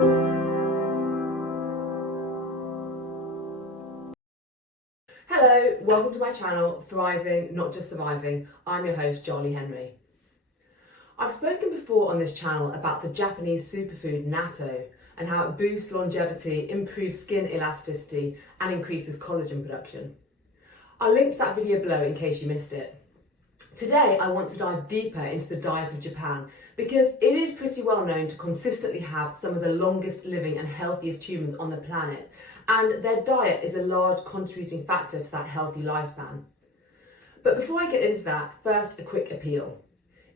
Hello, welcome to my channel, Thriving, Not Just Surviving. I'm your host, Charlie Henry. I've spoken before on this channel about the Japanese superfood natto and how it boosts longevity, improves skin elasticity and increases collagen production. I'll link to that video below in case you missed it. Today I want to dive deeper into the diet of Japan because it is pretty well known to consistently have some of the longest living and healthiest humans on the planet, and their diet is a large contributing factor to that healthy lifespan. But before I get into that, first a quick appeal.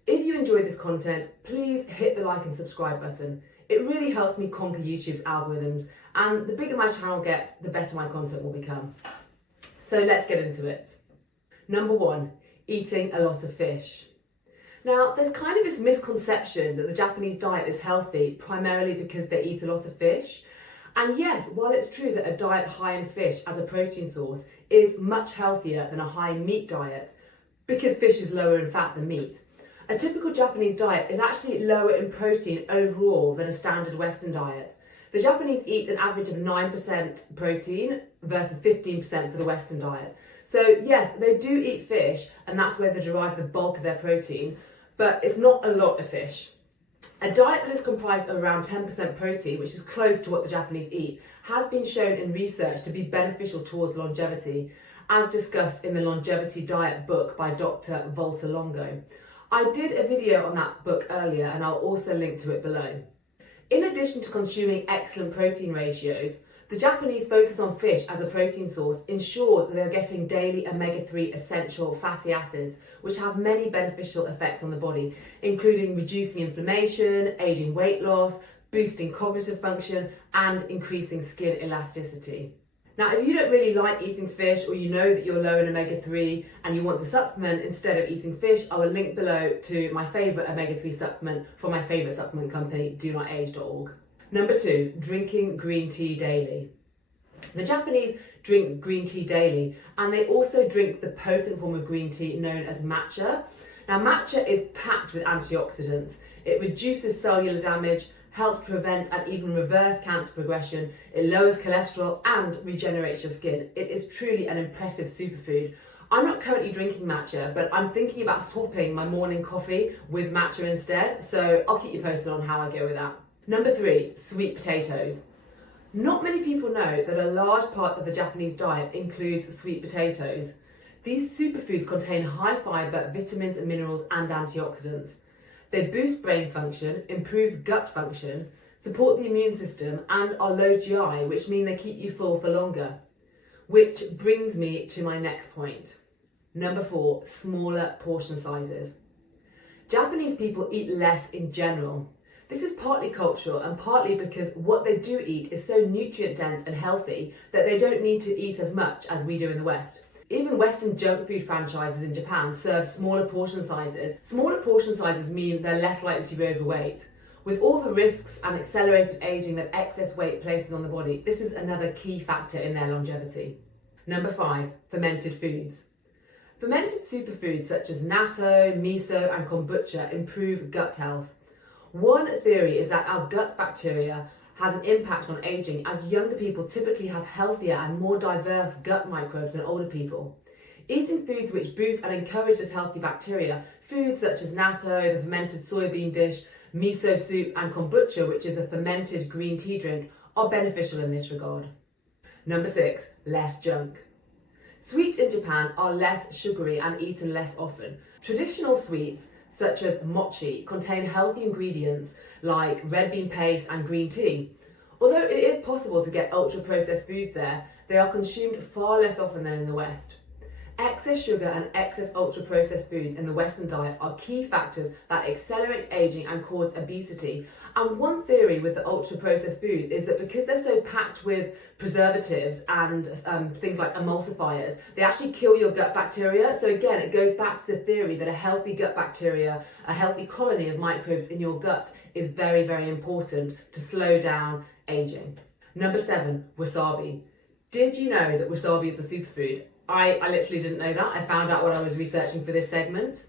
If you enjoy this content, please hit the like and subscribe button. It really helps me conquer YouTube's algorithms, and the bigger my channel gets, the better my content will become. So let's get into it. Number 1, eating a lot of fish. Now, there's kind of this misconception that the Japanese diet is healthy primarily because they eat a lot of fish. And yes, while it's true that a diet high in fish as a protein source is much healthier than a high meat diet because fish is lower in fat than meat, a typical Japanese diet is actually lower in protein overall than a standard Western diet. The Japanese eat an average of 9% protein versus 15% for the Western diet. So yes, they do eat fish, and that's where they derive the bulk of their protein, but it's not a lot of fish. A diet that is comprised of around 10% protein, which is close to what the Japanese eat, has been shown in research to be beneficial towards longevity, as discussed in the Longevity Diet book by Dr. Walter Longo. I did a video on that book earlier, and I'll also link to it below. In addition to consuming excellent protein ratios, the Japanese focus on fish as a protein source ensures that they're getting daily omega-3 essential fatty acids, which have many beneficial effects on the body, including reducing inflammation, aiding weight loss, boosting cognitive function, and increasing skin elasticity. Now, if you don't really like eating fish, or you know that you're low in omega-3 and you want to supplement instead of eating fish, I will link below to my favourite omega-3 supplement from my favourite supplement company, donotage.org. Number 2, drinking green tea daily. The Japanese drink green tea daily, and they also drink the potent form of green tea known as matcha. Now, matcha is packed with antioxidants. It reduces cellular damage, helps prevent and even reverse cancer progression, it lowers cholesterol and regenerates your skin. It is truly an impressive superfood. I'm not currently drinking matcha, but I'm thinking about swapping my morning coffee with matcha instead, so I'll keep you posted on how I go with that. Number 3, sweet potatoes. Not many people know that a large part of the Japanese diet includes sweet potatoes. These superfoods contain high fibre, vitamins and minerals and antioxidants. They boost brain function, improve gut function, support the immune system and are low GI, which mean they keep you full for longer. Which brings me to my next point. Number 4, smaller portion sizes. Japanese people eat less in general. This is partly cultural and partly because what they do eat is so nutrient dense and healthy that they don't need to eat as much as we do in the West. Even Western junk food franchises in Japan serve smaller portion sizes. Smaller portion sizes mean they're less likely to be overweight. With all the risks and accelerated aging that excess weight places on the body, this is another key factor in their longevity. Number 5, fermented foods. Fermented superfoods such as natto, miso and kombucha improve gut health. One theory is that our gut bacteria has an impact on aging, as younger people typically have healthier and more diverse gut microbes than older people. Eating foods which boost and encourage this healthy bacteria, foods such as natto, the fermented soybean dish, miso soup and kombucha, which is a fermented green tea drink, are beneficial in this regard. Number 6, less junk. Sweets in Japan are less sugary and eaten less often. Traditional sweets such as mochi, contain healthy ingredients like red bean paste and green tea. Although it is possible to get ultra-processed foods there, they are consumed far less often than in the West. Excess sugar and excess ultra-processed foods in the Western diet are key factors that accelerate aging and cause obesity. And one theory with the ultra-processed foods is that because they're so packed with preservatives and things like emulsifiers, they actually kill your gut bacteria. So again, it goes back to the theory that a healthy gut bacteria, a healthy colony of microbes in your gut is very, very important to slow down aging. Number 7, wasabi. Did you know that wasabi is a superfood? I literally didn't know that. I found out when I was researching for this segment.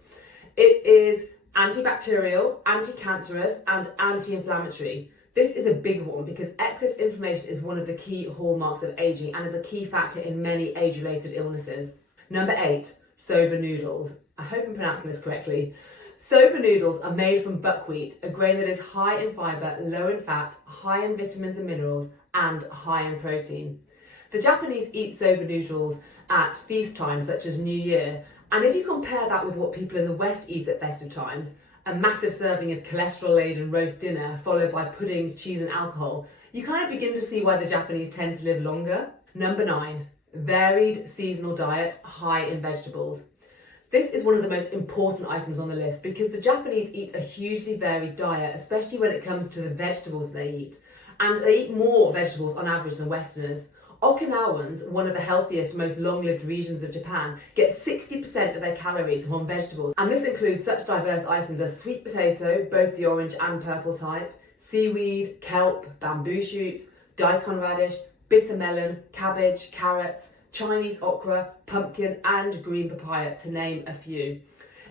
It is antibacterial, anti-cancerous and anti-inflammatory. This is a big one because excess inflammation is one of the key hallmarks of aging and is a key factor in many age-related illnesses. Number 8, soba noodles. I hope I'm pronouncing this correctly. Soba noodles are made from buckwheat, a grain that is high in fibre, low in fat, high in vitamins and minerals, and high in protein. The Japanese eat soba noodles at feast times such as New Year, and if you compare that with what people in the West eat at festive times, a massive serving of cholesterol-laden roast dinner followed by puddings, cheese and alcohol, you kind of begin to see why the Japanese tend to live longer. Number 9, varied seasonal diet high in vegetables. This is one of the most important items on the list because the Japanese eat a hugely varied diet, especially when it comes to the vegetables they eat. And they eat more vegetables on average than Westerners. Okinawans, one of the healthiest, most long-lived regions of Japan, get 60% of their calories from vegetables. And this includes such diverse items as sweet potato, both the orange and purple type, seaweed, kelp, bamboo shoots, daikon radish, bitter melon, cabbage, carrots, Chinese okra, pumpkin and green papaya, to name a few.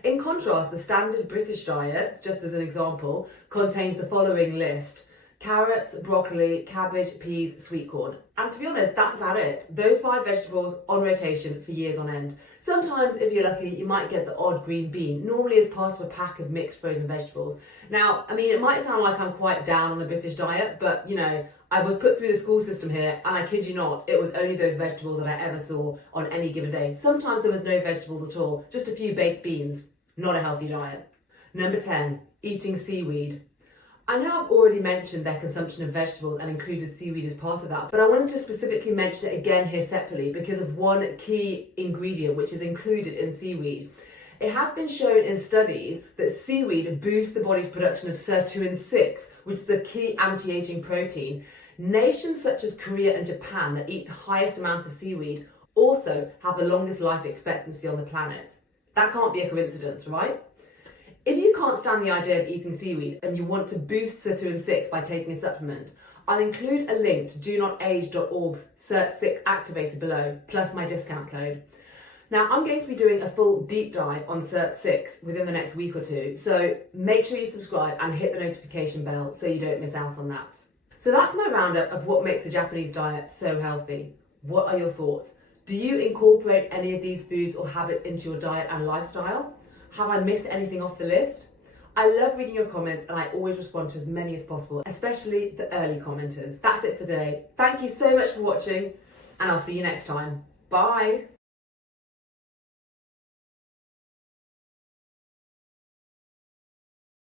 In contrast, the standard British diet, just as an example, contains the following list: carrots, broccoli, cabbage, peas, sweet corn. And to be honest, that's about it. Those 5 vegetables on rotation for years on end. Sometimes, if you're lucky, you might get the odd green bean, normally as part of a pack of mixed frozen vegetables. Now, I mean, it might sound like I'm quite down on the British diet, but you know, I was put through the school system here, and I kid you not, it was only those vegetables that I ever saw on any given day. Sometimes there was no vegetables at all, just a few baked beans. Not a healthy diet. Number 10, eating seaweed. I know I've already mentioned their consumption of vegetables and included seaweed as part of that, but I wanted to specifically mention it again here separately because of one key ingredient which is included in seaweed. It has been shown in studies that seaweed boosts the body's production of sirtuin 6, which is a key anti-aging protein. Nations such as Korea and Japan that eat the highest amounts of seaweed also have the longest life expectancy on the planet. That can't be a coincidence, right? If you can't stand the idea of eating seaweed and you want to boost sirtuin 6 by taking a supplement, I'll include a link to donotage.org's Sirt6 activator below, plus my discount code. Now, I'm going to be doing a full deep dive on Sirt6 within the next week or two, so make sure you subscribe and hit the notification bell so you don't miss out on that. So that's my roundup of what makes a Japanese diet so healthy. What are your thoughts? Do you incorporate any of these foods or habits into your diet and lifestyle? Have I missed anything off the list? I love reading your comments and I always respond to as many as possible, especially the early commenters. That's it for today. Thank you so much for watching and I'll see you next time. Bye.